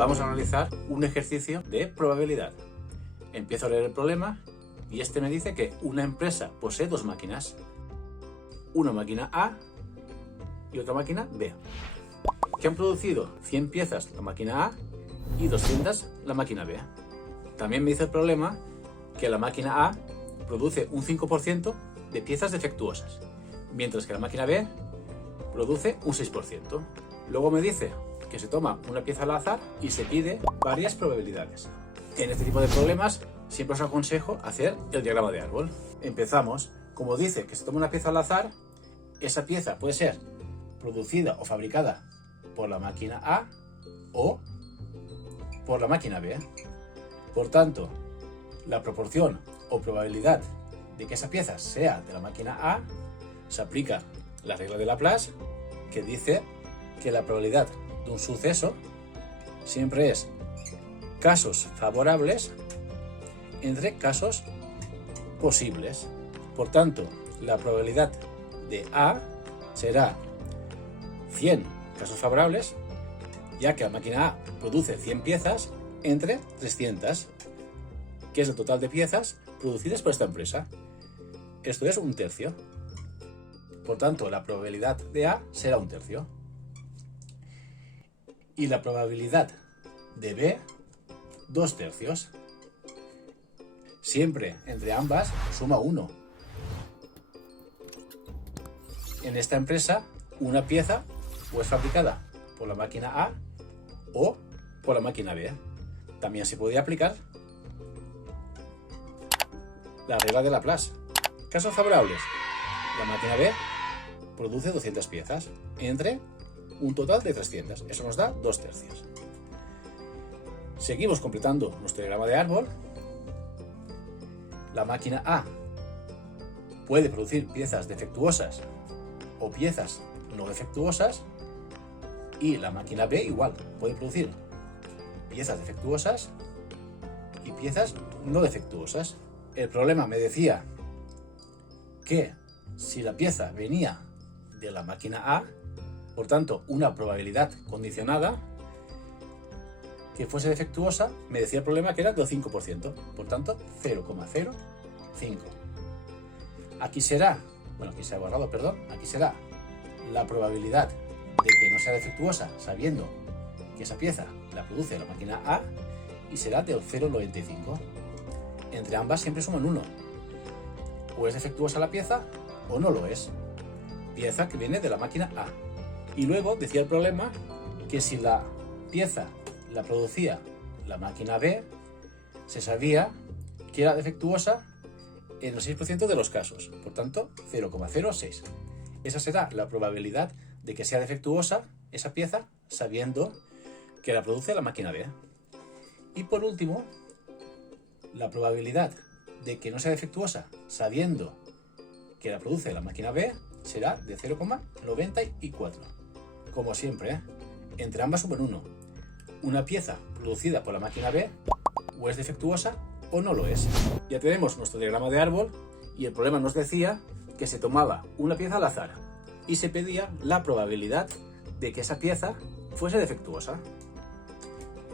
vamos a realizar un ejercicio de probabilidad. Empiezo a leer el problema y este me dice que una empresa posee dos máquinas. Una máquina A y otra máquina B, que han producido 100 piezas la máquina A y 200 la máquina B. También me dice el problema que la máquina A produce un 5% de piezas defectuosas, mientras que la máquina B produce un 6%. Luego me dice que se toma una pieza al azar y se pide varias probabilidades. En este tipo de problemas siempre os aconsejo hacer el diagrama de árbol. Empezamos, como dice que se toma una pieza al azar, esa pieza puede ser producida o fabricada por la máquina A o por la máquina B. Por tanto, la proporción o probabilidad de que esa pieza sea de la máquina A se aplica la regla de Laplace, que dice que la probabilidad de un suceso siempre es casos favorables entre casos posibles. Por tanto, la probabilidad de A será 100 casos favorables, ya que la máquina A produce 100 piezas, entre 300, que es el total de piezas producidas por esta empresa. Esto es un tercio. Por tanto, la probabilidad de A será un tercio. Y la probabilidad de B, 2 tercios. Siempre entre ambas suma 1. En esta empresa, una pieza o es fabricada por la máquina A o por la máquina B. También se podría aplicar la regla de Laplace. Casos favorables. La máquina B produce 200 piezas entre un total de 300. Eso nos da 2 tercios. Seguimos completando nuestro diagrama de árbol. La máquina A puede producir piezas defectuosas o piezas no defectuosas, y la máquina B igual puede producir piezas defectuosas y piezas no defectuosas. El problema me decía que si la pieza venía de la máquina A, por tanto una probabilidad condicionada que fuese defectuosa, me decía el problema que era del 5%, por tanto 0,05. Aquí será, aquí se ha borrado, perdón, aquí será la probabilidad de que no sea defectuosa sabiendo que esa pieza la produce la máquina A, y será del 0,95. Entre ambas siempre suman 1. O es defectuosa la pieza o no lo es. Pieza que viene de la máquina A. Y luego decía el problema que si la pieza la producía la máquina B, se sabía que era defectuosa en el 6% de los casos. Por tanto, 0,06. Esa será la probabilidad de que sea defectuosa esa pieza sabiendo que la produce la máquina B. Y por último, la probabilidad de que no sea defectuosa sabiendo que la produce la máquina B será de 0,94. Como siempre, entre ambas suman 1. Una pieza producida por la máquina B o es defectuosa o no lo es. Ya tenemos nuestro diagrama de árbol y el problema nos decía que se tomaba una pieza al azar y se pedía la probabilidad de que esa pieza fuese defectuosa.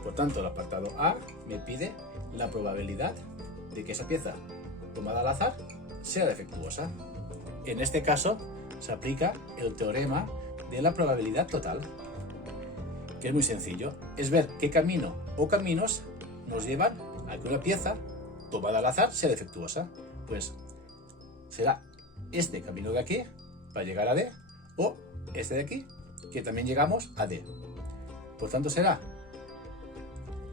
Por tanto, el apartado A me pide la probabilidad de que esa pieza tomada al azar sea defectuosa. En este caso se aplica el teorema de la probabilidad total, que es muy sencillo. Es ver qué camino o caminos nos llevan a que una pieza tomada al azar sea defectuosa. Pues será este camino de aquí para llegar a D, o este de aquí que también llegamos a D. Por tanto, será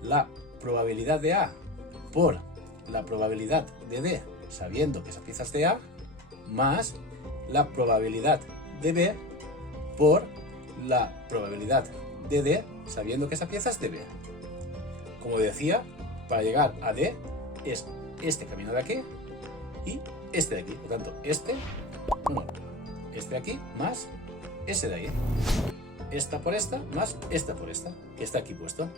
la probabilidad de A por la probabilidad de D sabiendo que esa pieza es de A, más la probabilidad de B por la probabilidad de D sabiendo que esa pieza es de B. Como decía, para llegar a D es este camino de aquí y este de aquí. Por tanto, este de aquí más este de ahí. Esta por esta más esta por esta, que está aquí puesto.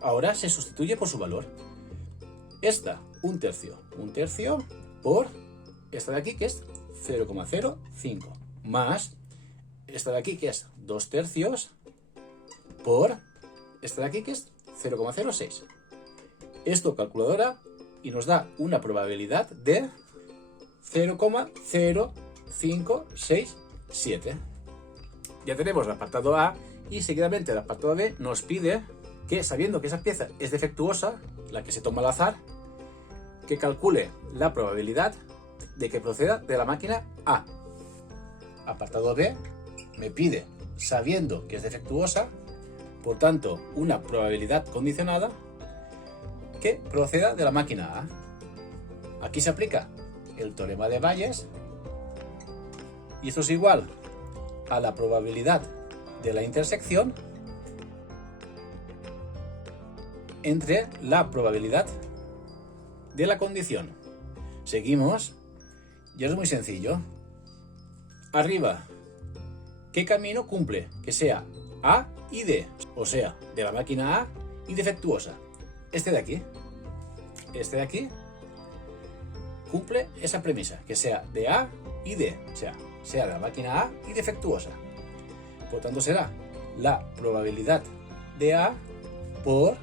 Ahora se sustituye por su valor. Esta, un tercio por esta de aquí, que es 0,05, más esta de aquí, que es 2 tercios, por esta de aquí que es 0,06. Esto calculadora y nos da una probabilidad de 0,0567. Ya tenemos el apartado A y seguidamente el apartado B nos pide que, sabiendo que esa pieza es defectuosa, la que se toma al azar, que calcule la probabilidad de que proceda de la máquina A. Apartado B me pide, sabiendo que es defectuosa, por tanto una probabilidad condicionada, que proceda de la máquina A. Aquí se aplica el teorema de Bayes y esto es igual a la probabilidad de la intersección entre la probabilidad de la condición. Seguimos y es muy sencillo. Arriba, ¿qué camino cumple? Que sea A y D, o sea, de la máquina A y defectuosa. Este de aquí cumple esa premisa, que sea de A y D, o sea de la máquina A y defectuosa. Por tanto será la probabilidad de A por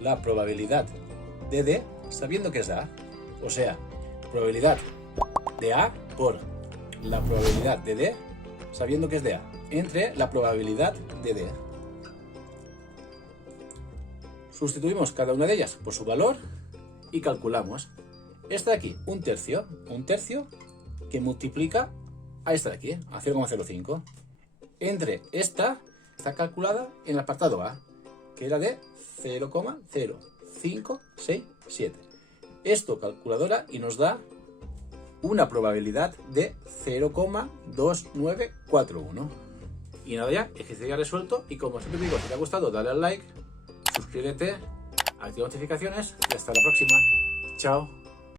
la probabilidad de D, sabiendo que es de A. O sea, probabilidad de A por la probabilidad de D, sabiendo que es de A, entre la probabilidad de D. Sustituimos cada una de ellas por su valor y calculamos. Esta de aquí, un tercio que multiplica a esta de aquí, a 0,05. Entre esta está calculada en el apartado A, que era de 0,0567. Esto calculadora y nos da una probabilidad de 0,2941. Y nada, ya, ejercicio ya resuelto. Y como siempre digo, si te ha gustado, dale al like, suscríbete, activa notificaciones y hasta la próxima. Chao.